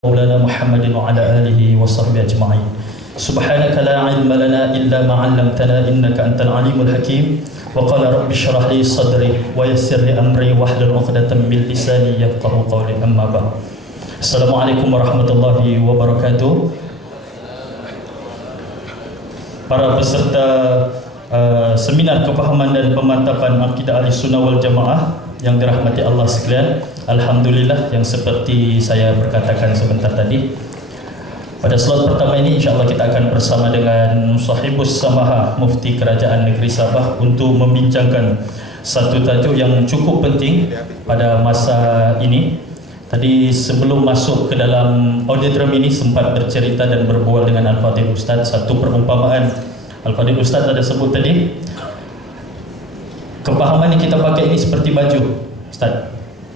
مولانا محمد وعلى آله وصحبه أجمعين. سبحانك لا علم لنا إلا ما علمتنا إنك أنت العليم الحكيم. وقال رب اشرح لي صدري ويسر لي أمري واحلل عقدة من لساني يفقهوا قولي. أما بعد. Assalamualaikum warahmatullahi wabarakatuh. Para peserta seminar kefahaman dan pemantapan akidah Ahlussunnah wal Jamaah yang dirahmati Allah sekalian, alhamdulillah, yang seperti saya berkatakan sebentar tadi, pada slot pertama ini insyaAllah kita akan bersama dengan Sahibus Samaha Mufti Kerajaan Negeri Sabah untuk membincangkan satu tajuk yang cukup penting pada masa ini. Tadi sebelum masuk ke dalam auditorium ini sempat bercerita dan berbual dengan Al-Fadhil Ustaz. Satu perumpamaan Al-Fadhil Ustaz ada sebut tadi, kepahaman yang kita pakai ini seperti baju, Ustaz.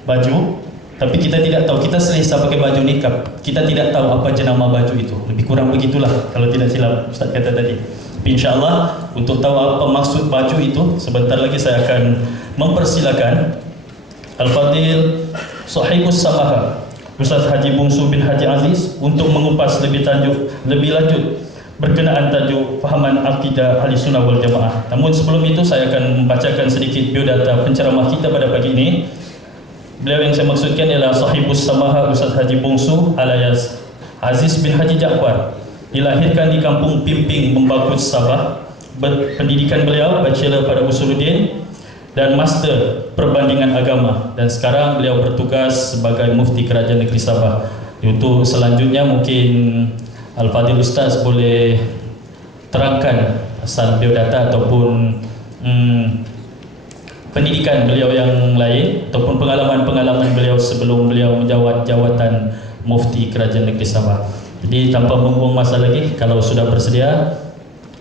Baju, tapi kita tidak tahu, kita selesa pakai baju nikab, kita tidak tahu apa jenama baju itu. Lebih kurang begitulah kalau tidak silap Ustaz kata tadi. Tapi insyaAllah untuk tahu apa maksud baju itu, sebentar lagi saya akan mempersilakan Al-Fadhil Sahibus Samaha Ustaz Haji Bungsu bin Haji Aziz untuk mengupas lebih lanjut berkenaan tajuk fahaman akidah Ahlussunnah wal Jamaah. Namun sebelum itu saya akan membacakan sedikit biodata penceramah kita pada pagi ini. Beliau yang saya maksudkan ialah Sahibus Samaha Ustaz Haji Bungsu alias Aziz bin Haji Jaafar. Dilahirkan di kampung Pimping, Membakus, Sabah. Pendidikan beliau bachelor pada Usuluddin dan master perbandingan agama, dan sekarang beliau bertugas sebagai Mufti Kerajaan Negeri Sabah. Untuk selanjutnya mungkin Al-Fadhil Ustaz boleh terangkan asal biodata ataupun pendidikan beliau yang lain ataupun pengalaman-pengalaman beliau sebelum beliau menjawat jawatan Mufti Kerajaan Negeri Sabah. Jadi tanpa membuang masa lagi, kalau sudah bersedia,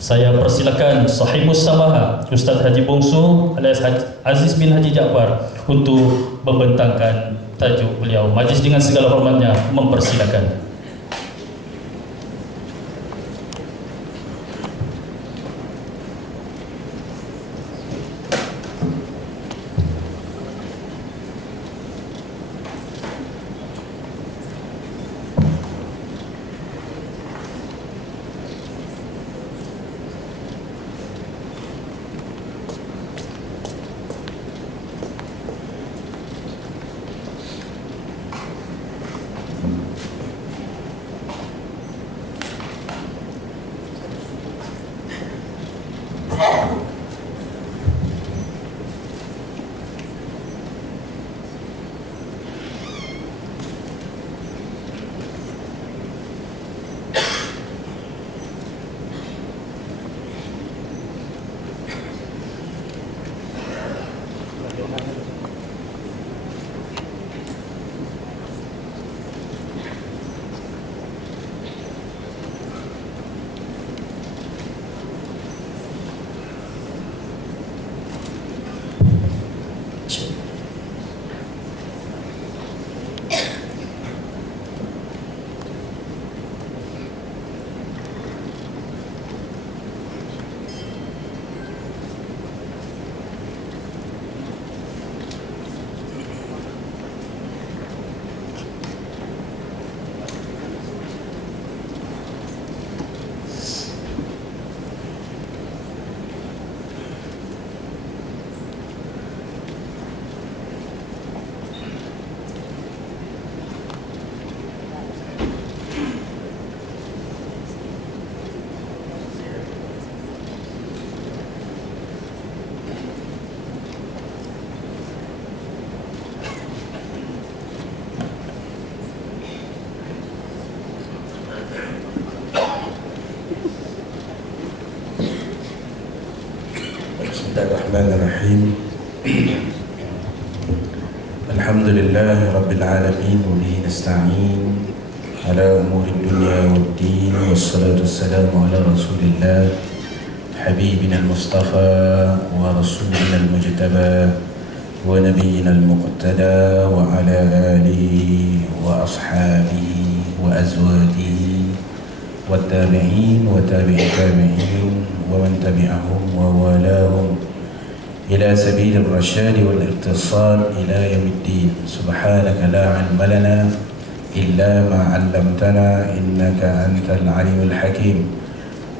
saya persilakan Sahibus Samaha Ustaz Haji Bungsu alias Aziz bin Haji Jaafar untuk membentangkan tajuk beliau. Majlis dengan segala hormatnya mempersilakan. Bismillahirrahmanirrahim. Alhamdulillahi Rabbil Alamin wa bihi nasta'in ala umuri dunya waddin, wassalatu wassalamu ala rasulillah habibina al-mustafa wa rasulina al-mujtaba wa nabiyyina al-muqtada wa ala alihi wa ashabihi wa azwajihi wa tabi'in wa tabi'i tabi'in ومن تبعهم ووالاهم إلى سبيل الرشاد والاتصال إلى يوم الدين. سبحانك لا علم لنا إلا ما علمتنا إنك أنت العليم الحكيم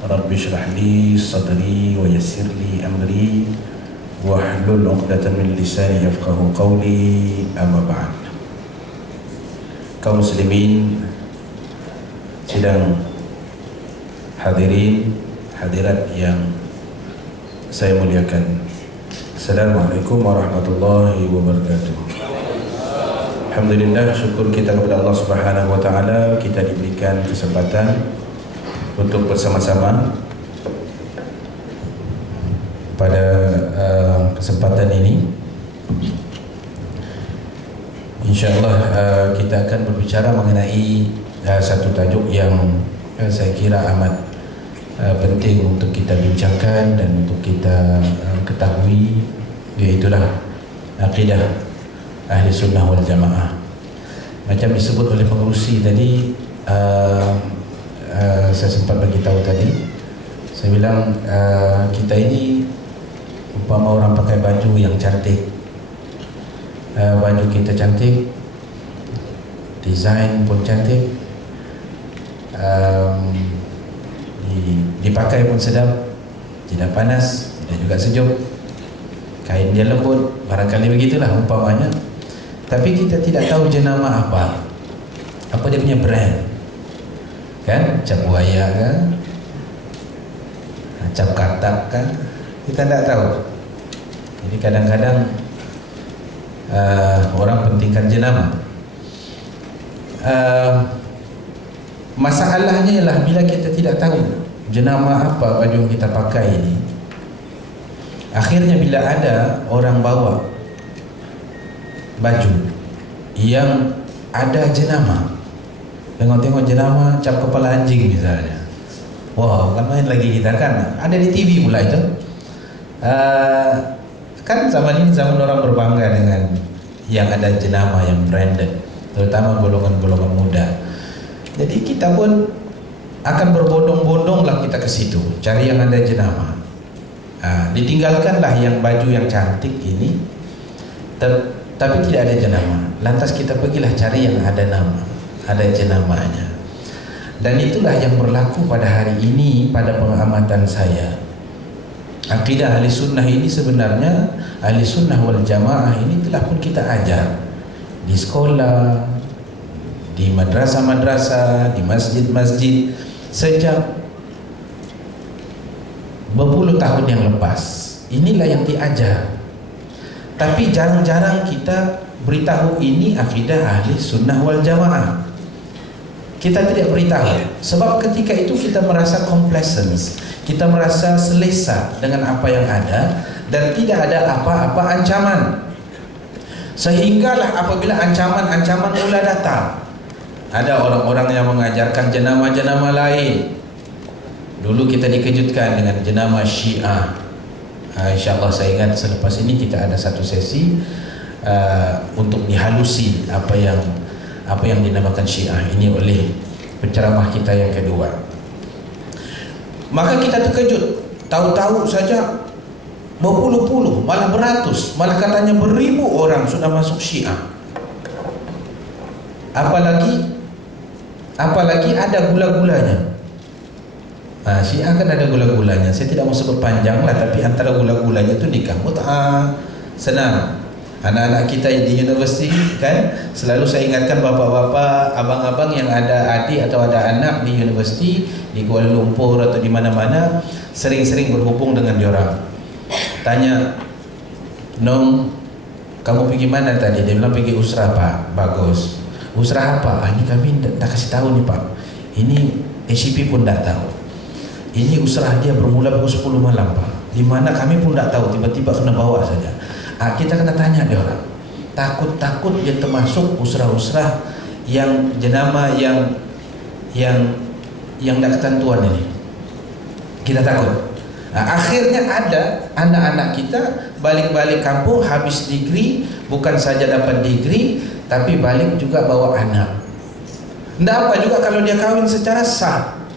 رب اشرح لي صدري ويسر لي أمري واحلل عقدة من لساني يفقه قولي أما بعد. Kaum muslimin sidang hadirin hadirat yang saya muliakan, Assalamualaikum warahmatullahi wabarakatuh. Alhamdulillah, syukur kita kepada Allah Subhanahu wa taala, kita diberikan kesempatan untuk bersama-sama pada kesempatan ini. InsyaAllah kita akan berbicara mengenai satu tajuk yang saya kira amat penting untuk kita bincangkan dan untuk kita ketahui, iaitulah akidah ahli sunnah wal jamaah. Macam disebut oleh pengerusi tadi, saya sempat beritahu tadi, saya bilang kita ini umpama orang pakai baju yang cantik, baju kita cantik, desain pun cantik, dipakai pun sedap, tidak panas, tidak juga sejuk, kain dia lembut, barangkali begitulah umpamanya. Tapi kita tidak tahu jenama apa dia punya brand, kan? Cap buaya kan? Cap katak kan? Kita tidak tahu. Jadi kadang-kadang orang pentingkan jenama. Masalahnya ialah bila kita tidak tahu jenama apa baju yang kita pakai ini, akhirnya bila ada orang bawa baju yang ada jenama, tengok-tengok jenama cap kepala anjing misalnya, wah kan main lagi kita kan, ada di TV pula itu. Kan zaman ini zaman orang berbangga dengan yang ada jenama yang branded, terutama golongan-golongan muda. Jadi kita pun akan berbondong-bondong lah kita ke situ cari yang ada jenama. Ditinggalkanlah yang baju yang cantik ini tapi tidak ada jenama. Lantas kita pergilah cari yang ada nama, ada jenamanya. Dan itulah yang berlaku pada hari ini pada pengamatan saya. Akidah ahli sunnah ini sebenarnya, ahli sunnah wal jamaah ini telah pun kita ajar di sekolah, di madrasah-madrasah, di masjid-masjid sejak berpuluh tahun yang lepas. Inilah yang diajar. Tapi jarang-jarang kita beritahu ini akidah ahli sunnah wal jamaah. Kita tidak beritahu, sebab ketika itu kita merasa complacent, kita merasa selesa dengan apa yang ada dan tidak ada apa-apa ancaman. Sehinggalah apabila ancaman-ancaman mula datang, ada orang-orang yang mengajarkan jenama-jenama lain. Dulu kita dikejutkan dengan jenama Syiah. InsyaAllah saya ingat selepas ini kita ada satu sesi untuk dihalusi apa yang dinamakan Syiah ini oleh penceramah kita yang kedua. Maka kita terkejut, tahu-tahu saja berpuluh-puluh, malah beratus, malah katanya beribu orang sudah masuk Syiah. Apalagi ada gula-gulanya. Syiah kan ada gula-gulanya. Saya tidak mau sebut panjang lah, tapi antara gula-gulanya itu nikah mut'ah. Senang. Anak-anak kita di universiti kan, selalu saya ingatkan bapak-bapak, abang-abang yang ada adik atau ada anak di universiti di Kuala Lumpur atau di mana-mana, sering-sering berhubung dengan diorang. Tanya, Nong, kamu pergi mana tadi? Dia bilang pergi usrah Pak. Bagus. Usrah apa? Ini kami tak kasih tahu nih Pak. Ini ACP pun tak tahu. Ini usrah dia bermula pukul 10 malam Pak. Di mana kami pun tak tahu, tiba-tiba kena bawa saja. Kita kena tanya dia orang. Takut-takut dia termasuk usrah-usrah yang jenama yang tak ketentuan ini. Kita takut. Akhirnya ada anak-anak kita balik-balik kampung habis degree, bukan saja dapat degree tapi balik juga bawa anak. Tidak apa juga kalau dia kahwin secara sah.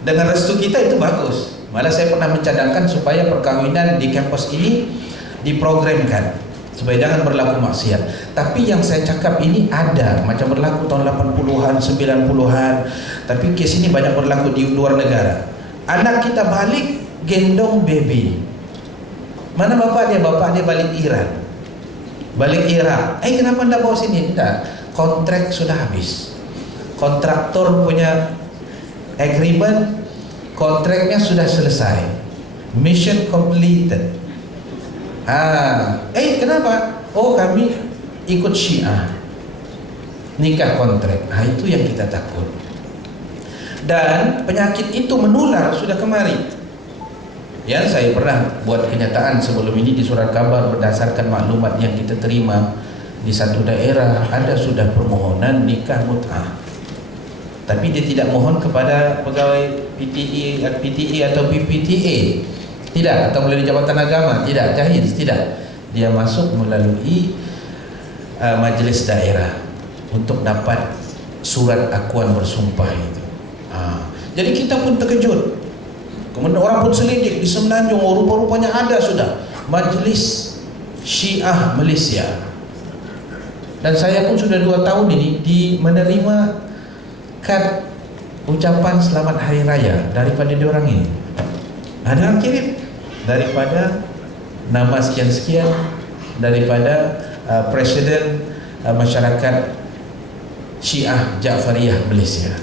Dengan restu kita itu bagus. Malah saya pernah mencadangkan supaya perkawinan di kampus ini diprogramkan. supaya jangan berlaku maksiat. Tapi yang saya cakap ini ada macam berlaku tahun 80-an, 90-an, tapi kes ini banyak berlaku di luar negara. Anak kita balik gendong baby. Mana bapak dia? Bapak dia balik Iran, balik Irak. Kenapa anda bawa sini? Tidak, kontrak sudah habis. Kontraktor punya agreement, kontraknya sudah selesai, mission completed. Kenapa? Oh, kami ikut Syiah, nikah kontrak. Itu yang kita takut. Dan penyakit itu menular sudah kemari. Ya, saya pernah buat kenyataan sebelum ini di surat kabar berdasarkan maklumat yang kita terima di satu daerah ada sudah permohonan nikah mut'ah. Tapi dia tidak mohon kepada pegawai PTE atau PPTA, tidak, atau melalui Jabatan Agama, tidak, jahiz, tidak. Dia masuk melalui majlis daerah untuk dapat surat akuan bersumpah itu. Jadi kita pun terkejut. Kemudian orang pun selidik di Semenanjung, rupa-rupanya ada sudah Majlis Syiah Malaysia. Dan saya pun sudah 2 tahun ini menerima kad ucapan selamat hari raya daripada diorang ini. Ada yang kirim daripada nama sekian-sekian, daripada Presiden Masyarakat Syiah Ja'fariyah Malaysia.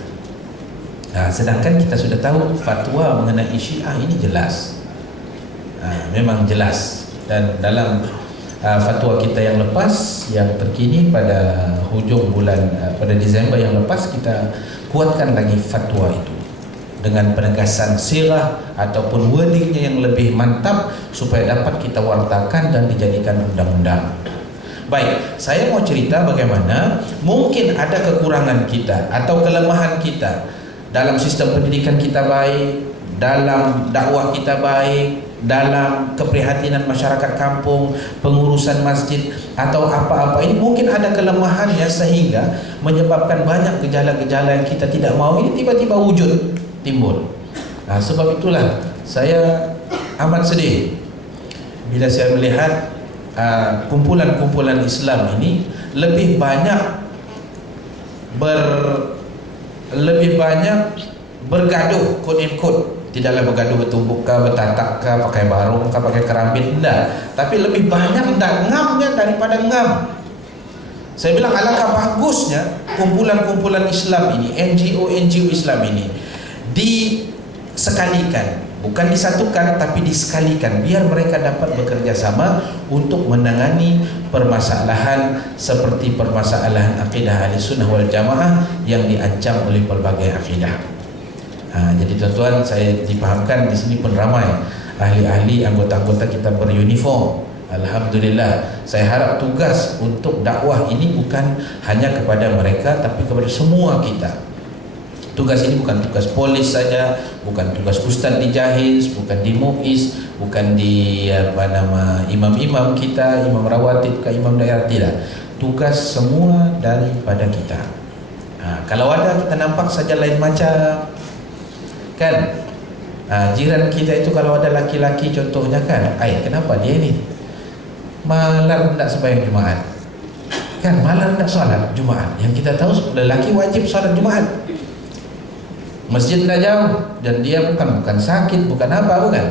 Sedangkan kita sudah tahu fatwa mengenai Syiah ini jelas, memang jelas. Dan dalam fatwa kita yang lepas, yang terkini pada hujung bulan pada Disember yang lepas, kita kuatkan lagi fatwa itu dengan penegasan sirah ataupun wordingnya yang lebih mantap supaya dapat kita wartakan dan dijadikan undang-undang. Baik, saya mau cerita bagaimana mungkin ada kekurangan kita atau kelemahan kita dalam sistem pendidikan kita baik, dalam dakwah kita baik, dalam keprihatinan masyarakat kampung, pengurusan masjid atau apa-apa ini mungkin ada kelemahannya sehingga menyebabkan banyak gejala-gejala yang kita tidak mau ini tiba-tiba wujud timbul. Sebab itulah saya amat sedih bila saya melihat kumpulan-kumpulan Islam ini lebih banyak bergaduh, quote in quote. Tidaklah bergaduh bertumbuk kah, bertatak kah, pakai barung kah, pakai kerambit, tidak. Tapi lebih banyak ngamnya daripada ngam. Saya bilang alangkah bagusnya kumpulan-kumpulan Islam ini, NGO Islam ini disekalikan, bukan disatukan tapi disekalikan, biar mereka dapat bekerja sama untuk menangani permasalahan seperti permasalahan akidah Ahlussunnah wal Jamaah yang diancam oleh pelbagai akidah. Jadi tuan-tuan, saya dipahamkan di sini pun ramai ahli-ahli, anggota-anggota kita beruniform. Alhamdulillah. Saya harap tugas untuk dakwah ini bukan hanya kepada mereka tapi kepada semua kita. Tugas ini bukan tugas polis saja, bukan tugas ustaz di Jahiz, bukan di MUIS, bukan di imam-imam kita, imam rawatib ke imam daerah, tidak. Tugas semua daripada kita. Kalau ada kita nampak saja lain macam, kan? Jiran kita itu kalau ada laki-laki contohnya kan, kenapa dia ni malam tak sembahyang Jumaat, kan? Malam tak solat Jumaat. Yang kita tahu lelaki wajib solat Jumaat. Masjid tak jauh dan dia bukan sakit, bukan apa, bukan.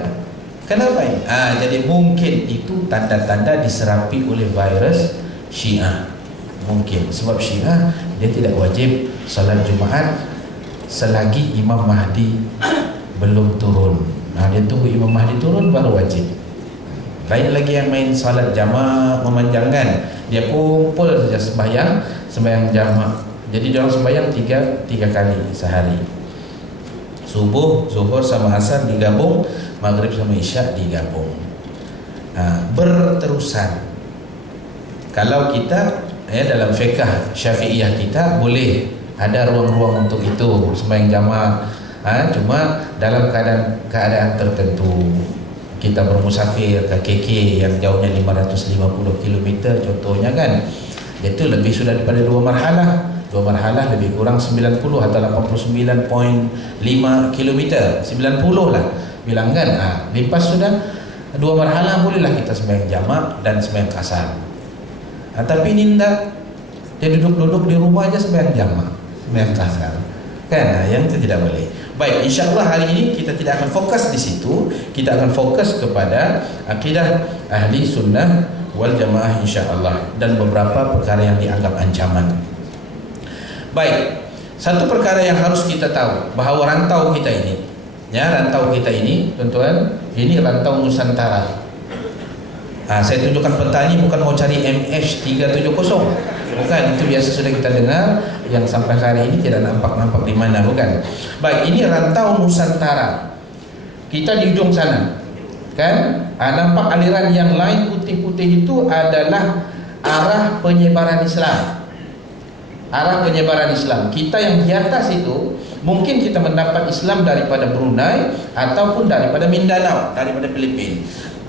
Kenapa ini? Jadi mungkin itu tanda-tanda diserapi oleh virus Syiah. Mungkin sebab Syiah dia tidak wajib solat Jumaat selagi Imam Mahdi belum turun. Dia tunggu Imam Mahdi turun baru wajib. Lain lagi yang main salat jamaah memanjangkan, dia kumpul saja sembahyang jamaah. Jadi dia orang sembahyang tiga kali sehari. Subuh, zuhur sama asar digabung, maghrib sama isya digabung. Berterusan. Kalau kita dalam fiqh Syafi'iyah kita boleh ada ruang-ruang untuk itu sembahyang jamaah. Cuma dalam keadaan tertentu. Kita bermusafir ke KK yang jauhnya 550 km contohnya kan, itu lebih sudah daripada 2 marhalah. 2 marhalah lebih kurang 90 atau 89.5 km, 90 lah bilang kan. Lepas sudah 2 marhalah bolehlah kita sembahyang jamak dan sembahyang kasar. Tapi ini enggak, dia duduk-duduk di rumah aja sembahyang jamak, sembahyang kasar kan. Yang itu tidak boleh. Baik, insyaAllah hari ini kita tidak akan fokus di situ. Kita akan fokus kepada akidah ahli sunnah wal jamaah insyaAllah, dan beberapa perkara yang dianggap ancaman. Baik, satu perkara yang harus kita tahu, bahawa rantau kita ini, ya, rantau kita ini, tuan-tuan, ini rantau Nusantara. Saya tunjukkan peta ini bukan mau cari MH370, bukan, itu biasa sudah kita dengar, yang sampai hari ini tidak nampak di mana, bukan. Baik, ini rantau Nusantara. Kita di ujung sana, kan? Nampak aliran yang lain putih-putih itu adalah arah penyebaran Islam. Arah penyebaran Islam. Kita yang di atas itu mungkin kita mendapat Islam daripada Brunei ataupun daripada Mindanao, daripada Filipina.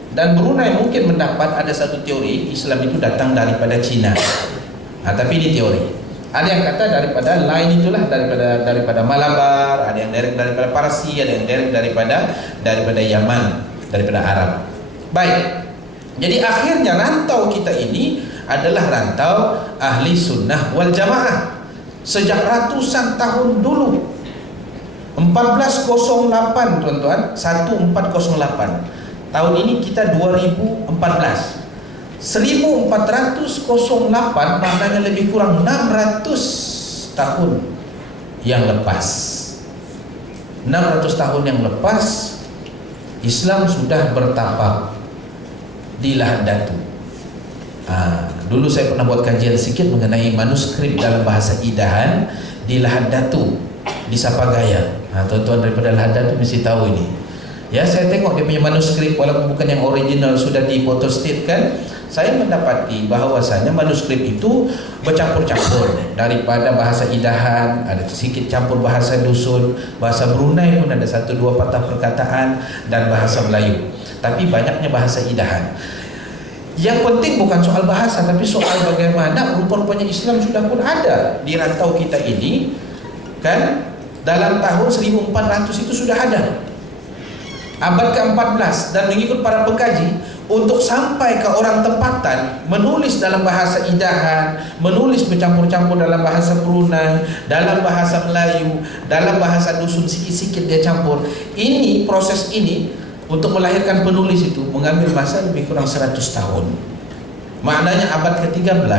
Dan Brunei mungkin mendapat, ada satu teori Islam itu datang daripada Cina. Tapi ini teori. Ada yang kata daripada lain itulah, daripada Malabar, ada yang daripada Parsi, ada yang daripada Yaman, daripada Arab. Baik. Jadi akhirnya rantau kita ini adalah rantau ahli sunnah wal jamaah sejak ratusan tahun dulu. 1408 tuan-tuan, 1408. Tahun ini kita 2014. 1408 maknanya lebih kurang 600 tahun yang lepas. 600 tahun yang lepas Islam sudah bertapak di Lahad Datu. Dulu saya pernah buat kajian sedikit mengenai manuskrip dalam bahasa Idahan di Lahad Datu, di Sapagaya. Tuan-tuan daripada Lahad Datu mesti tahu ini. Ya, saya tengok dia punya manuskrip, walaupun bukan yang original, sudah di-photostate kan. Saya mendapati bahawasanya manuskrip itu bercampur-campur, daripada bahasa Idahan, ada sedikit campur bahasa dusun, bahasa Brunei pun ada 1-2 patah perkataan, dan bahasa Melayu. Tapi banyaknya bahasa Idahan. Yang penting bukan soal bahasa, tapi soal bagaimana rupa-rupanya Islam sudah pun ada di rantau kita ini, kan? Dalam tahun 1400 itu sudah ada, abad ke-14, dan mengikut para pengkaji, untuk sampai ke orang tempatan menulis dalam bahasa Idahan, menulis bercampur-campur dalam bahasa Brunei, dalam bahasa Melayu, dalam bahasa dusun, sikit-sikit dia campur. Ini, proses ini untuk melahirkan penulis itu mengambil masa lebih kurang 100 tahun. Maknanya abad ke-13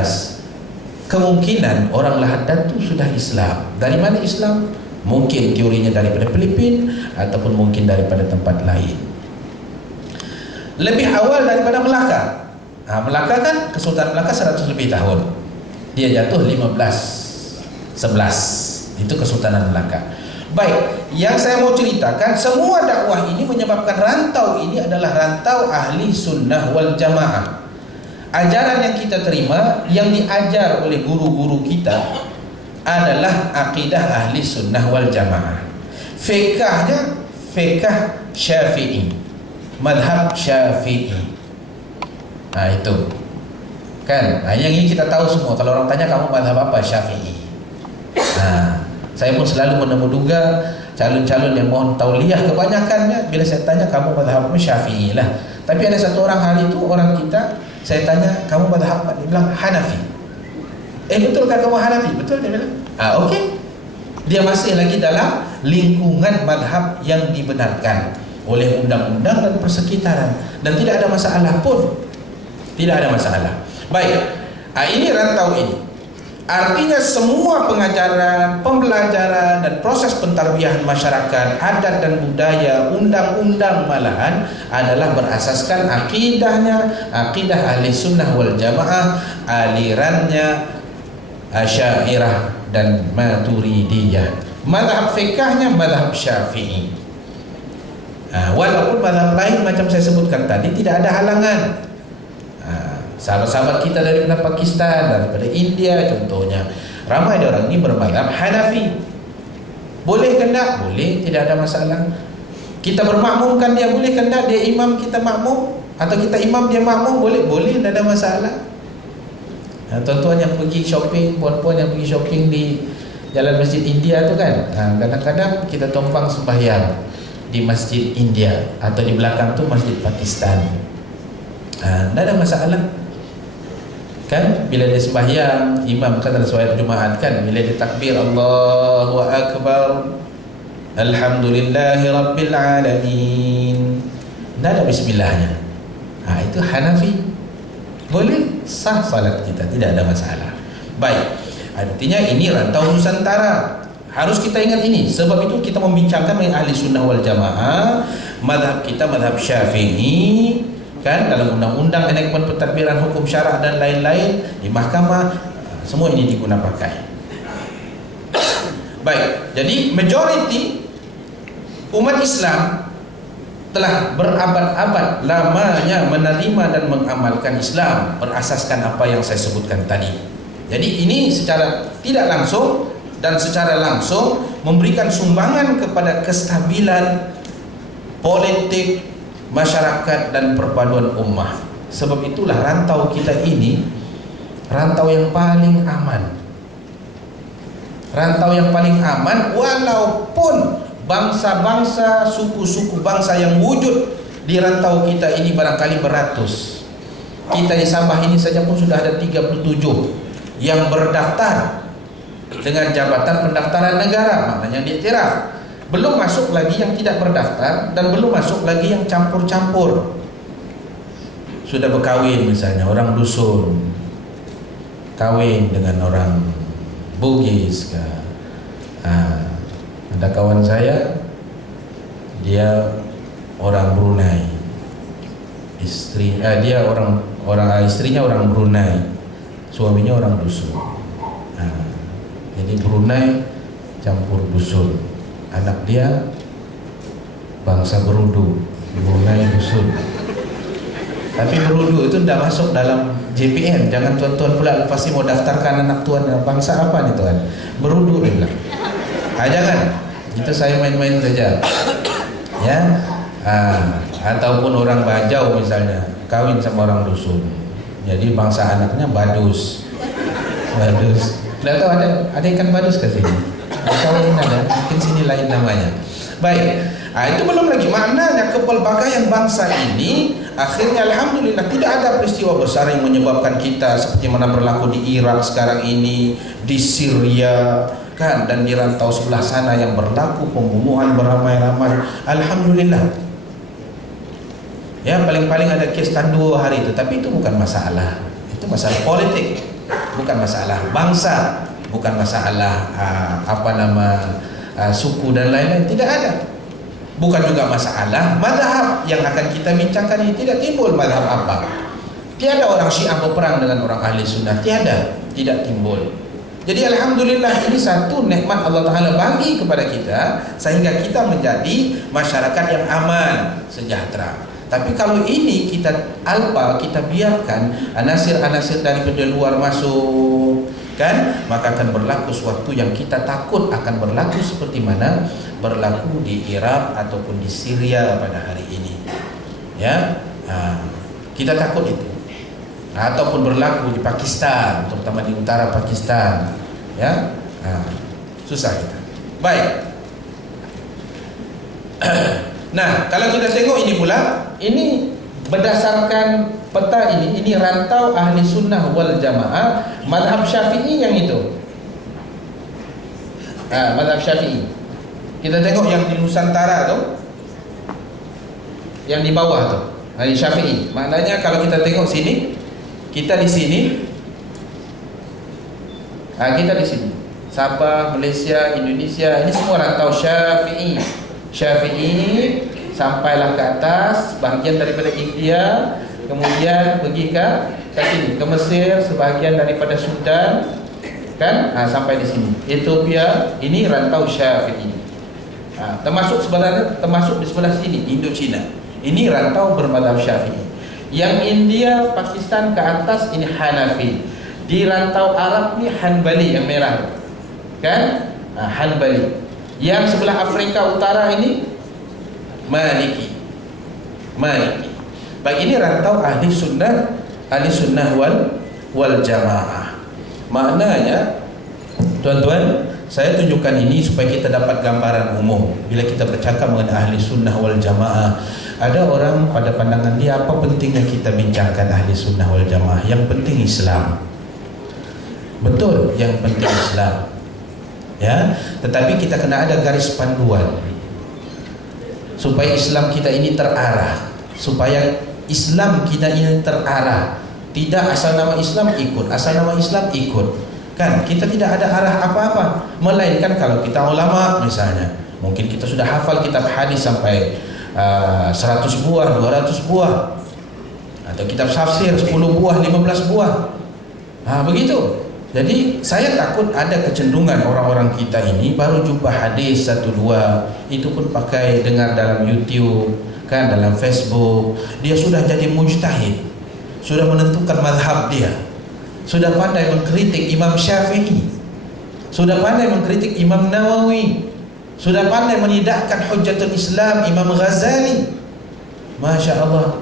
kemungkinan orang Lahad Datu sudah Islam. Dari mana Islam? Mungkin teorinya daripada Filipina ataupun mungkin daripada tempat lain. Lebih awal daripada Melaka. Melaka kan, Kesultanan Melaka 100 lebih tahun. Dia jatuh 1511. Itu Kesultanan Melaka. Baik, yang saya mau ceritakan, semua dakwah ini menyebabkan rantau ini adalah rantau ahli sunnah wal jamaah. Ajaran yang kita terima, yang diajar oleh guru-guru kita adalah akidah ahli sunnah wal jamaah. Fiqahnya fiqah Syafi'i, madhab Syafi'i. Itu kan, yang ini kita tahu semua. Kalau orang tanya kamu madhab apa, Syafi'i. Saya pun selalu menduga calon-calon yang mohon tauliah, kebanyakannya bila saya tanya kamu madhab apa, Syafi'i lah. Tapi ada satu orang hari itu, orang kita, saya tanya kamu madhab apa, dia bilang Hanafi. Betulkah kamu Hanafi? Betul, dia bilang. Okey. Dia masih lagi dalam lingkungan madhab yang dibenarkan oleh undang-undang dan persekitaran, dan tidak ada masalah pun. Tidak ada masalah. Baik. Ini rantau ini. Artinya semua pengajaran, pembelajaran dan proses pentarbiyahan masyarakat, adat dan budaya, undang-undang malahan adalah berasaskan akidahnya, akidah ahli sunnah wal jamaah, alirannya Asy'ariyah dan Maturidiyah. Mazhab fikahnya mazhab Syafi'i. Walaupun mazhab lain macam saya sebutkan tadi tidak ada halangan. Sahabat-sahabat kita daripada Pakistan, daripada India contohnya, ramai orang ini bermazhab Hanafi. Boleh ke tak? Boleh, tidak ada masalah. Kita bermakmumkan dia, boleh ke tak? Dia imam, kita makmum, atau kita imam, dia makmum, boleh? Boleh, tidak ada masalah. Tuan-tuan yang pergi shopping, puan-puan yang pergi shopping di jalan Masjid India tu kan, kadang-kadang kita tumpang sembahyang di Masjid India, atau di belakang tu Masjid Pakistan. Tidak ada masalah Kan bila dia sembahyang, imam kan dalam sembahyang Jumaat kan, bila dia takbir Allahu Akbar, Alhamdulillahi Rabbil Alamin, tidak ada bismillahnya. Itu Hanafi, boleh, sah salat kita, tidak ada masalah. Baik, artinya ini rantau Nusantara, harus kita ingat ini. Sebab itu kita membincangkan mengenai ahli sunnah wal jamaah. Madhab kita madhab Syafi'i, kan, dalam undang-undang manajemen pentadbiran hukum syarak dan lain-lain di mahkamah, semua ini diguna pakai. Baik, jadi majoriti umat Islam telah berabad-abad lamanya menerima dan mengamalkan Islam berasaskan apa yang saya sebutkan tadi. Jadi ini secara tidak langsung dan secara langsung memberikan sumbangan kepada kestabilan politik masyarakat dan perpaduan ummah. Sebab itulah rantau kita ini rantau yang paling aman. Rantau yang paling aman walaupun bangsa-bangsa, suku-suku bangsa yang wujud di rantau kita ini barangkali beratus. Kita di Sabah ini saja pun sudah ada 37 yang berdaftar dengan jabatan pendaftaran negara, maknanya diiktiraf. Belum masuk lagi yang tidak berdaftar dan belum masuk lagi yang campur-campur. Sudah berkahwin misalnya orang dusun, kawin dengan orang Bugis. Ada kawan saya, dia orang Brunei, dia istrinya orang Brunei, suaminya orang dusun. Jadi Brunei campur dusun. Anak dia bangsa Berudu, Brunei dusun. Tapi Berudu itu tidak masuk dalam JPN. Jangan tuan-tuan pula pasti mau daftarkan anak tuan bangsa apa nih tuan? Berudu dia bilang. Jangan. Itu saya main-main saja. Ya. Ataupun orang Bajau misalnya kawin sama orang dusun. Jadi bangsa anaknya Badus. Badus. Tidak tahu ada ikan badus ke sini? Kawin ada, mungkin sini lain namanya. Baik, itu belum lagi maknanya kepelbagaian bangsa ini. Akhirnya alhamdulillah tidak ada peristiwa besar yang menyebabkan kita seperti mana berlaku di Irak sekarang ini, di Syria, kan, dan di rantau sebelah sana yang berlaku pembunuhan beramai-ramai. Alhamdulillah. Ya, paling-paling ada kes tandu hari itu, tapi itu bukan masalah. Itu masalah politik, bukan masalah bangsa, bukan masalah suku dan lain-lain, tidak ada. Bukan juga masalah mazhab yang akan kita bincangkan ini, tidak timbul mazhab apa. Tiada orang Syiah berperang dengan orang ahli sunnah, tiada, tidak timbul. Jadi alhamdulillah ini satu nikmat Allah Ta'ala bagi kepada kita sehingga kita menjadi masyarakat yang aman, sejahtera. Tapi kalau ini kita kita biarkan anasir-anasir dari luar masuk, kan, maka akan berlaku sesuatu yang kita takut akan berlaku seperti mana berlaku di Irak ataupun di Syria pada hari ini. Ya, kita takut itu. Ataupun berlaku di Pakistan, terutama di utara Pakistan. Ya, susah kita. Baik. Nah, kalau kita tengok ini pula, ini berdasarkan peta ini rantau ahli sunnah wal jamaah madhab Syafi'i yang itu. Madhab Syafi'i. Kita tengok yang di Nusantara tu, yang di bawah tu, ahli Syafi'i. Maknanya kalau kita tengok sini, kita di sini, kita di sini, Sabah, Malaysia, Indonesia, ini semua rantau Syafi'i. Syafi'i sampailah ke atas, bahagian daripada India, kemudian pergi ke sini, ke Mesir, sebahagian daripada Sudan, kan, sampai di sini. Ethiopia, ini rantau Syafi'i. Termasuk sebenarnya termasuk di sebelah sini Indochina. Ini rantau bermadhab Syafi'i. Yang India, Pakistan ke atas ini Hanafi. Di rantau Arab ini Hanbali yang merah, kan, Hanbali. Yang sebelah Afrika Utara ini Maliki. Baik, ini rantau ahli sunnah wal jamaah. Maknanya, tuan-tuan, saya tunjukkan ini supaya kita dapat gambaran umum. Bila kita bercakap mengenai ahli sunnah wal jamaah, ada orang pada pandangan dia, apa pentingnya kita bincangkan ahli sunnah wal jamaah? Yang penting Islam. Betul, yang penting Islam. Ya, tetapi kita kena ada garis panduan supaya Islam kita ini terarah, supaya Islam kita ini terarah. Tidak asal nama Islam ikut, asal nama Islam ikut. Kan kita tidak ada arah apa-apa, melainkan kalau kita ulama misalnya, mungkin kita sudah hafal kitab hadis sampai 100 buah, 200 buah, atau kitab tafsir 10 buah, 15 buah. Begitu. Jadi saya takut ada kecenderungan orang-orang kita ini baru jumpa hadis 1-2, itu pun pakai dengar dalam YouTube, kan, dalam Facebook, dia sudah jadi mujtahid, sudah menentukan mazhab dia, sudah pandai mengkritik Imam Syafi'i, sudah pandai mengkritik Imam Nawawi, sudah pandai menidakkan Hujjatul Islam Imam Ghazali. Masya Allah.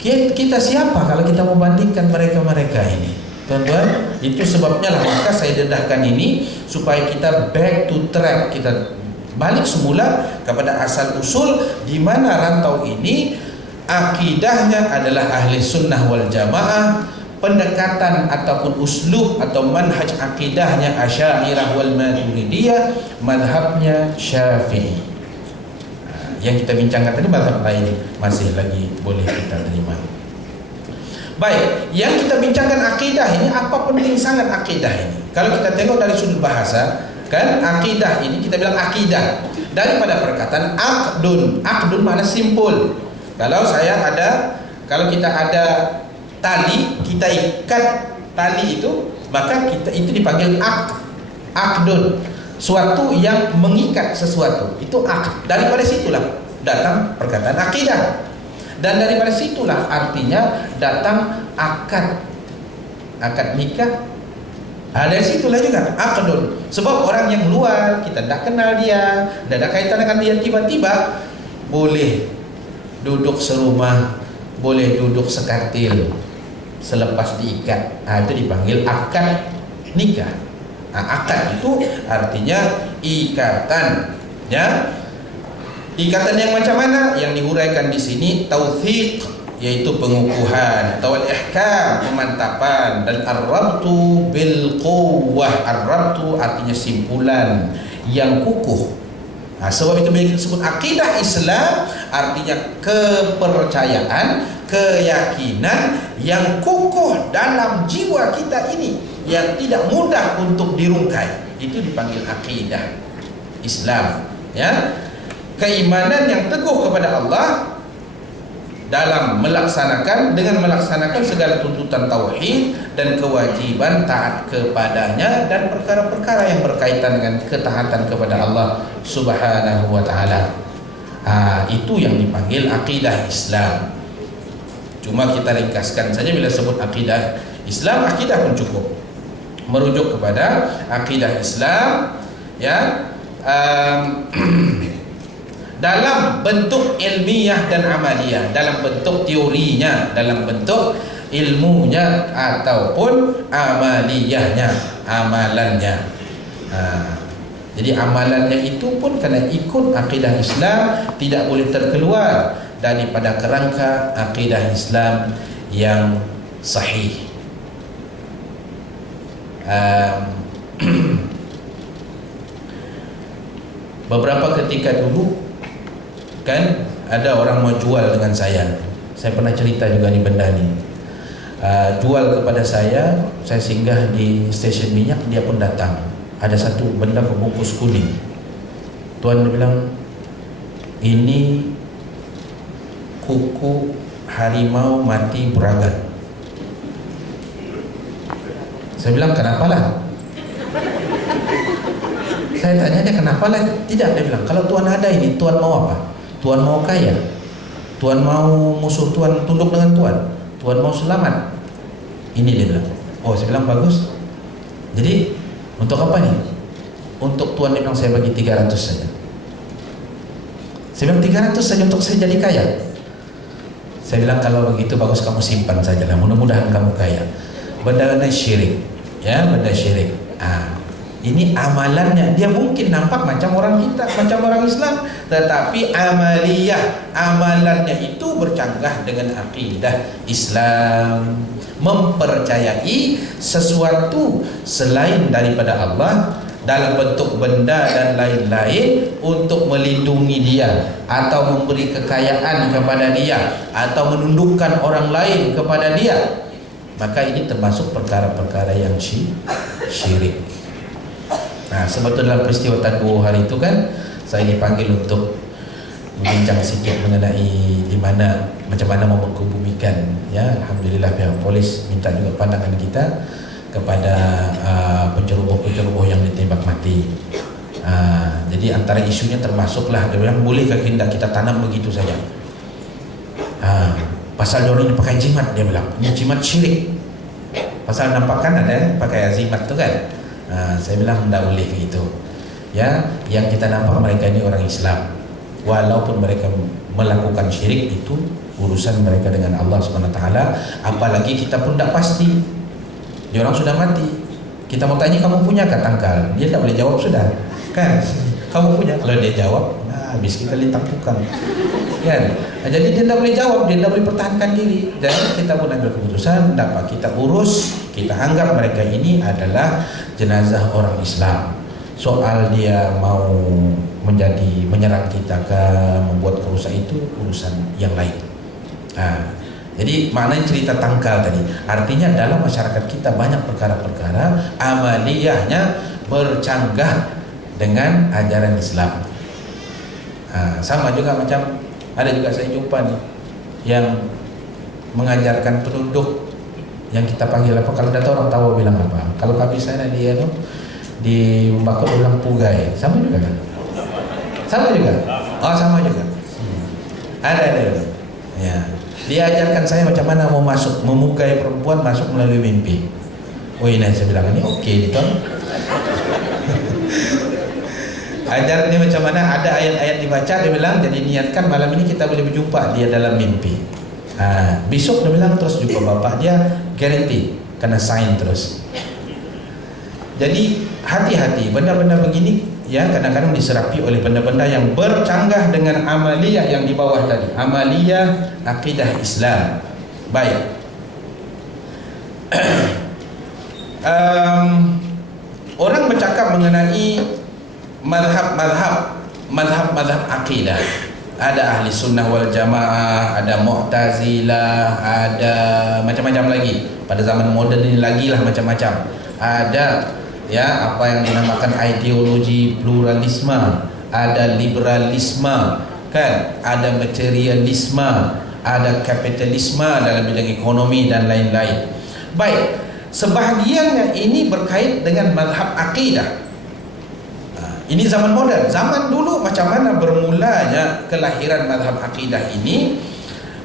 Kita siapa kalau kita membandingkan mereka-mereka ini? Tuan-tuan, itu sebabnya lah maka saya dedahkan ini supaya kita back to track, kita balik semula kepada asal usul di mana rantau ini akidahnya adalah ahli sunnah wal jamaah, pendekatan ataupun uslub atau manhaj akidahnya Asy'ariyah wal Maturidiyah, madhabnya Syafi'i. Yang kita bincangkan tadi madhab lain masih lagi boleh kita terima. Baik, yang kita bincangkan akidah ini, apa penting sangat akidah ini? Kalau kita tengok dari sudut bahasa, kan, akidah ini kita bilang akidah daripada perkataan aqdun. Aqdun makna simpul. Kalau kita ada tali, kita ikat tali itu, maka kita itu dipanggil aqdun. Suatu yang mengikat sesuatu, itu aqd. Daripada situlah datang perkataan akidah. Dan daripada situlah artinya datang akad nikah. Dari situlah juga aqdun. Sebab orang yang luar, kita tidak kenal dia, tidak ada kaitan dengan dia, tiba-tiba boleh duduk serumah, boleh duduk sekatil selepas diikat, itu dipanggil akad nikah. Akad itu artinya ikatan, ya. Ikatan yang macam mana? Yang dihuraikan di sini tautsiq, yaitu pengukuhan, atau al-ihkam, pemantapan, dan ar-rabtu bil quwwah. Ar-rabtu artinya simpulan yang kukuh. Sebab itu bila kita sebut akidah Islam, artinya kepercayaan, keyakinan yang kukuh dalam jiwa kita ini, yang tidak mudah untuk dirungkai. Itu dipanggil akidah Islam, ya. Keimanan yang teguh kepada Allah dalam dengan melaksanakan segala tuntutan tauhid dan kewajiban taat kepadanya, dan perkara-perkara yang berkaitan dengan ketaatan kepada Allah Subhanahu wa taala. Itu yang dipanggil akidah Islam. Cuma kita ringkaskan saja, bila sebut akidah Islam, akidah pun cukup. Merujuk kepada akidah Islam, ya, dalam bentuk ilmiah dan amaliyah, dalam bentuk teorinya, dalam bentuk ilmunya, ataupun amaliyahnya, amalannya. Jadi amalannya itu pun kena ikut akidah Islam, tidak boleh terkeluar daripada kerangka akidah Islam yang sahih. Beberapa ketika dulu, kan, ada orang mau jual dengan saya pernah cerita juga di benda ni. Jual kepada saya singgah di stesen minyak, dia pun datang, ada satu benda berbungkus kuning. Tuan dia bilang, ini kuku harimau mati Bragan. Saya bilang, kenapa lah? Saya tanya dia, kenapa lah? Tidak, dia bilang, kalau Tuan ada ini, Tuan mau apa? Tuan mau kaya? Tuan mau musuh Tuan tunduk dengan Tuan? Tuan mau selamat? Ini dia bilang. Oh, saya bilang, bagus. Jadi untuk apa nih? Untuk Tuan, dia bilang, saya bagi 300 saja. Saya bilang, 300 saja untuk saya jadi kaya? Saya bilang, kalau begitu bagus, kamu simpan saja lah, mudah-mudahan kamu kaya. Benda syirik, ya, benda syirik. Ini amalannya, dia mungkin nampak macam orang kita, macam orang Islam, tetapi amaliyah, amalannya itu bercanggah dengan akidah Islam, mempercayai sesuatu selain daripada Allah dalam bentuk benda dan lain-lain untuk melindungi dia, atau memberi kekayaan kepada dia, atau menundukkan orang lain kepada dia. Maka ini termasuk perkara-perkara yang syirik. Nah, sebetulnya dalam peristiwa Tadbuh hari itu kan saya dipanggil untuk berbincang sedikit mengenai di mana, macam mana mau mengkebumikan, ya. Alhamdulillah pihak polis minta juga pandangan kita kepada penceroboh-penceroboh yang ditembak mati. Jadi antara isunya termasuklah dia bilang, bolehkah kita tanam begitu saja? Pasal orang ini pakai jimat, dia bilang ini jimat syirik. Pasal nampakkan ada pakai azimat tu kan. Saya bilang tidak boleh begitu. Ya, yang kita nampak mereka ini orang Islam. Walaupun mereka melakukan syirik, itu urusan mereka dengan Allah SWT. Apalagi kita pun tidak pasti. Dia orang sudah mati. Kita mau tanya, kamu punya kah tangkal? Dia tidak boleh jawab sudah. Kan? Kamu punya. Kalau dia jawab, habis kita ditangkukan. Kan? Jadi dia tidak boleh jawab, dia tidak boleh pertahankan diri. Jadi kita pun ambil keputusan, dapat kita urus, kita anggap mereka ini adalah jenazah orang Islam. Soal dia mau menyerang kita ke membuat kerusakan, itu urusan yang lain. Jadi maknanya cerita tangkal tadi, artinya dalam masyarakat kita banyak perkara-perkara amaliyahnya bercanggah dengan ajaran Islam. Sama juga macam ada juga saya jumpa nih yang mengajarkan penduduk yang kita panggil apa, kalau data orang tahu bilang apa, kalau kami sana dia di Mbakot bilang pugai, sama juga kan? Sama juga? Oh sama juga. Ada. Ya. Dia ajarkan saya macam mana mau masuk, memukai perempuan masuk melalui mimpi. Oh ini saya bilang ini oke gitu. Ajar ini macam mana, ada ayat-ayat dibaca, dia bilang jadi niatkan malam ini kita boleh berjumpa dia dalam mimpi. Besok dia bilang terus jumpa bapak dia, guarantee kena sign terus. Jadi hati-hati benda-benda begini ya, kadang-kadang diserapi oleh benda-benda yang bercanggah dengan amaliyah yang di bawah tadi, amaliyah akidah Islam. Baik. Orang bercakap mengenai madhab akidah. Ada ahli sunnah wal jamaah, ada mu'tazilah, ada macam-macam lagi. Pada zaman moden ini lagi lah macam-macam. Ada ya apa yang dinamakan ideologi pluralisme, ada liberalisme, kan? Ada materialisme, ada kapitalisme dalam bidang ekonomi dan lain-lain. Baik, sebahagiannya ini berkait dengan madhab akidah. Ini zaman moden. Zaman dulu macam mana bermulanya kelahiran madhab akidah ini?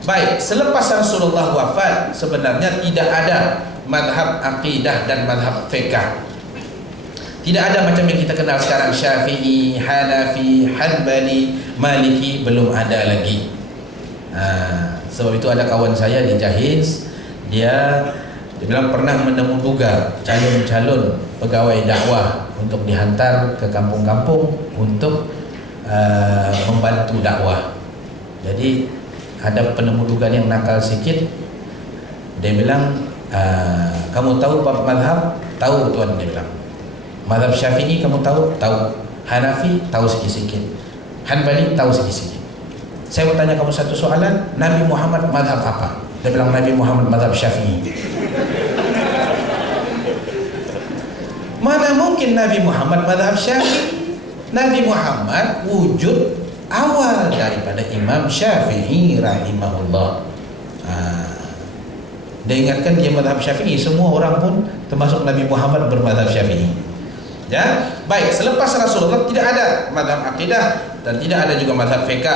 Baik, selepas Rasulullah wafat sebenarnya tidak ada madhab akidah dan madhab fiqh. Tidak ada macam yang kita kenal sekarang, Syafi'i, Hanafi, Hanbali, Maliki, belum ada lagi. Sebab itu ada kawan saya di Jahiz, dia bilang pernah menemuduga calon-calon pegawai dakwah untuk dihantar ke kampung-kampung untuk membantu dakwah. Jadi ada penemudugan yang nakal sikit, dia bilang kamu tahu bab madhab? Tahu tuan, dia bilang. Madhab Syafi'i kamu tahu? Tahu. Hanafi tahu sikit-sikit. Hanbali tahu sikit-sikit. Saya mau tanya kamu satu soalan, Nabi Muhammad madhab apa? Dia bilang Nabi Muhammad madhab Syafi'i. Mana mungkin Nabi Muhammad madhab Syafi'i? Nabi Muhammad wujud awal daripada Imam Syafi'i rahimahullah. Dia ingatkan dia madhab Syafi'i, semua orang pun termasuk Nabi Muhammad bermadhab Syafi'i. Ya, baik. Selepas Rasulullah tidak ada madhab akidah dan tidak ada juga madhab fiqh.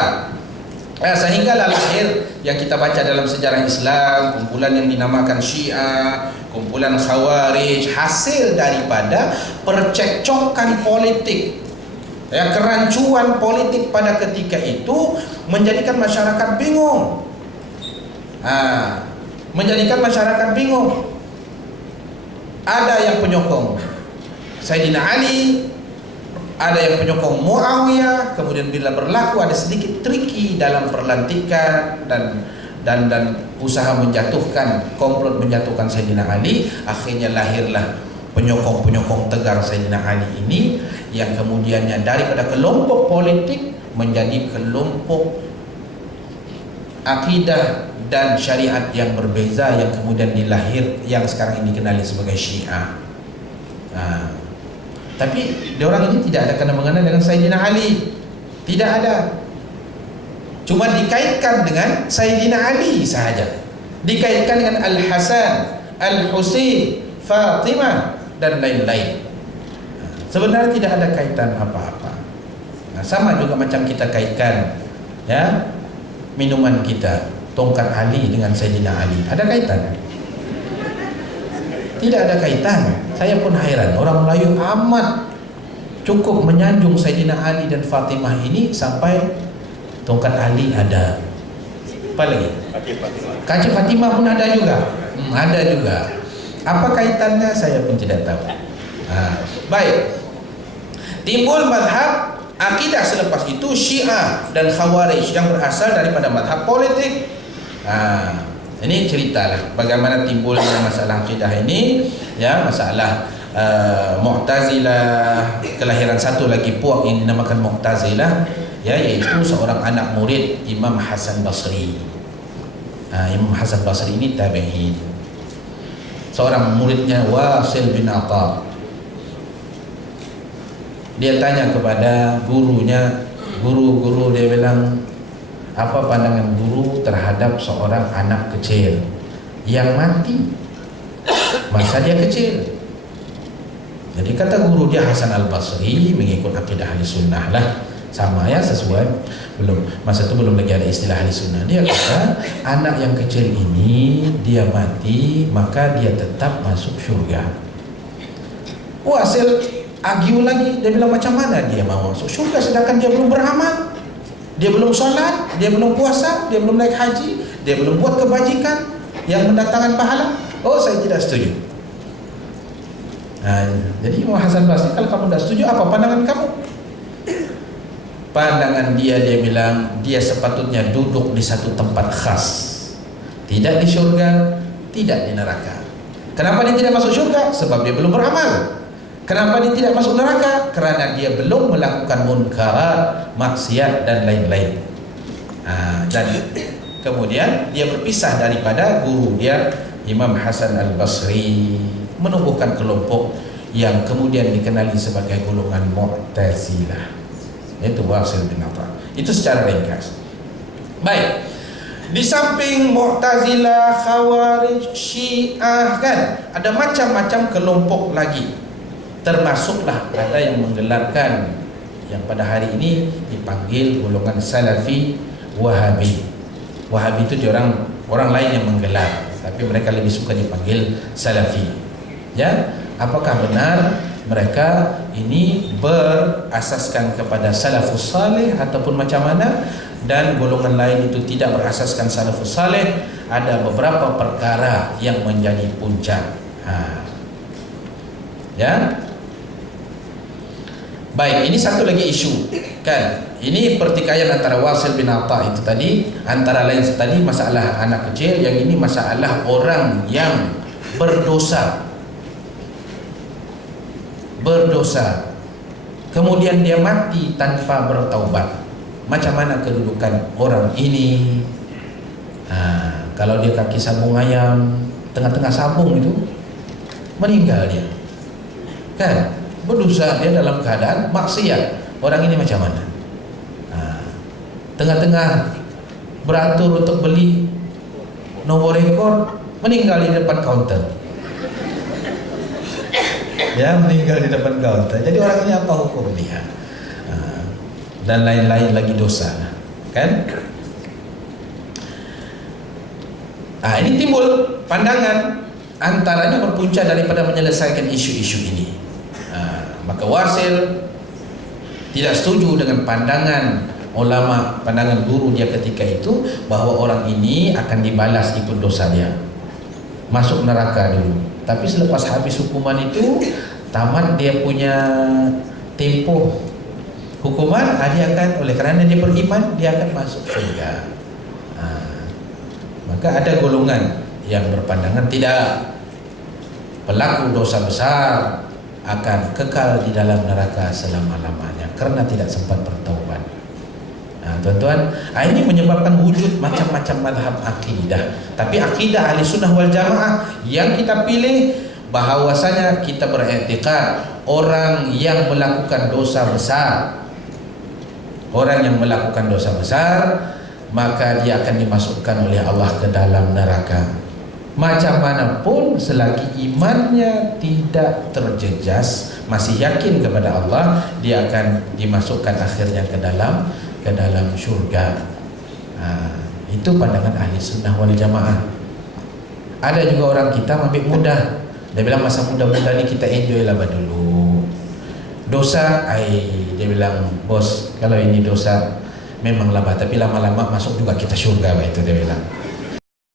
Sehinggalah lahir yang kita baca dalam sejarah Islam, kumpulan yang dinamakan Syiah, kumpulan Khawarij, hasil daripada percekcokan politik. Ya, kerancuan politik pada ketika itu menjadikan masyarakat bingung. Menjadikan masyarakat bingung. Ada yang penyokong Sayyidina Ali, ada yang penyokong Muawiyah. Kemudian bila berlaku ada sedikit triki dalam perlantikan dan usaha menjatuhkan, komplot menjatuhkan Sayyidina Ali, akhirnya lahirlah penyokong-penyokong tegar Sayyidina Ali ini, yang kemudiannya daripada kelompok politik menjadi kelompok akidah dan syariat yang berbeza, yang kemudian yang sekarang ini dikenali sebagai Syiah. Tapi orang ini tidak ada kena-mengena dengan Sayyidina Ali, tidak ada. Cuma dikaitkan dengan Sayyidina Ali sahaja, dikaitkan dengan Al-Hasan, Al-Husain, Fatimah dan lain-lain. Sebenarnya tidak ada kaitan apa-apa. Sama juga macam kita kaitkan ya minuman kita, tongkat Ali dengan Sayyidina Ali. Ada kaitan? Tidak ada kaitan. Saya pun heran, orang Melayu amat cukup menyanjung Sayyidina Ali dan Fatimah ini sampai tongkat Ali ada. Apa lagi? Kaca Fatimah pun ada juga. Ada juga. Apa kaitannya saya pun tidak tahu. Baik. Timbul madhab akidah selepas itu Syiah dan Khawarij yang berasal daripada madhab politik. Ini ceritalah bagaimana timbulnya masalah akidah ini, ya, masalah Mu'tazilah, kelahiran satu lagi puak yang dinamakan Mu'tazilah, ya, yaitu seorang anak murid Imam Hasan Basri. Imam Hasan Basri ini tabi'in. Seorang muridnya Wasil bin Atha. Dia tanya kepada gurunya, guru dia bilang, apa pandangan guru terhadap seorang anak kecil yang mati masa dia kecil? Jadi kata guru dia, Hasan Al-Basri mengikut akidah ahli sunnah lah, sama ya, sesuai, masa itu belum lagi ada istilah ahli sunnah. Dia kata anak yang kecil ini dia mati maka dia tetap masuk syurga. Wasil argue lagi, dia bilang macam mana dia mau masuk syurga sedangkan dia belum beramal, dia belum sholat, dia belum puasa, dia belum naik haji, dia belum buat kebajikan yang mendatangkan pahala. Oh, saya tidak setuju. Jadi Imam Hasan Basri, kalau kamu tidak setuju, apa pandangan kamu? Pandangan dia bilang dia sepatutnya duduk di satu tempat khas, tidak di syurga, tidak di neraka. Kenapa dia tidak masuk syurga? Sebab dia belum beramal. Kenapa dia tidak masuk neraka? Kerana dia belum melakukan munkarat, maksiat dan lain-lain. Dan kemudian dia berpisah daripada guru dia Imam Hasan Al-Basri, menumbuhkan kelompok yang kemudian dikenali sebagai golongan Mu'tazilah, yaitu Wasil bin Atha. Itu secara ringkas. Baik. Di samping Mu'tazilah, Khawarij, Syiah, kan ada macam-macam kelompok lagi. Termasuklah ada yang menggelarkan yang pada hari ini dipanggil golongan Salafi Wahabi. Wahabi itu orang lain yang menggelar, tapi mereka lebih suka dipanggil Salafi. Ya, apakah benar mereka ini berasaskan kepada salafus saleh ataupun macam mana? Dan golongan lain itu tidak berasaskan salafus saleh. Ada beberapa perkara yang menjadi puncak. Ya. Baik, ini satu lagi isu, kan? Ini pertikaian antara Wasil bin Atha itu tadi, antara lain tadi masalah anak kecil, yang ini masalah orang yang berdosa, kemudian dia mati tanpa bertaubat. Macam mana kedudukan orang ini? Kalau dia kaki sabung ayam, tengah-tengah sabung itu meninggal dia, kan? Berdosa dia dalam keadaan maksiat. Orang ini macam mana? Tengah-tengah beratur untuk beli nomor rekor, meninggal di depan kaunter. Ya, meninggal di depan kaunter. Jadi orang ini apa hukum dia? Dan lain-lain lagi dosa, kan? Ini timbul pandangan, antaranya berpunca daripada menyelesaikan isu-isu ini. Maka Wasil tidak setuju dengan pandangan ulama, pandangan guru dia ketika itu, bahwa orang ini akan dibalas ikut dosa dia, masuk neraka dulu. Tapi selepas habis hukuman itu, tamat dia punya tempoh hukuman, dia akan, oleh kerana dia beriman, dia akan masuk syurga. Maka ada golongan yang berpandangan tidak, pelaku dosa besar akan kekal di dalam neraka selama-lamanya kerana tidak sempat bertaubat. Tuan-tuan, ini menyebabkan wujud macam-macam mazhab akidah. Tapi akidah ahli sunnah wal jamaah yang kita pilih, bahawasanya kita beriktikad orang yang melakukan dosa besar, maka dia akan dimasukkan oleh Allah ke dalam neraka. Macam mana pun selagi imannya tidak terjejas, masih yakin kepada Allah, dia akan dimasukkan akhirnya ke dalam syurga. Itu pandangan ahli sunnah wal jamaah. Ada juga orang kita ambil mudah. Dia bilang masa muda-muda ni kita enjoy lah dulu. Dosa, dia bilang, bos, kalau ini dosa memang lama, tapi lama-lama masuk juga kita syurga, itu dia bilang.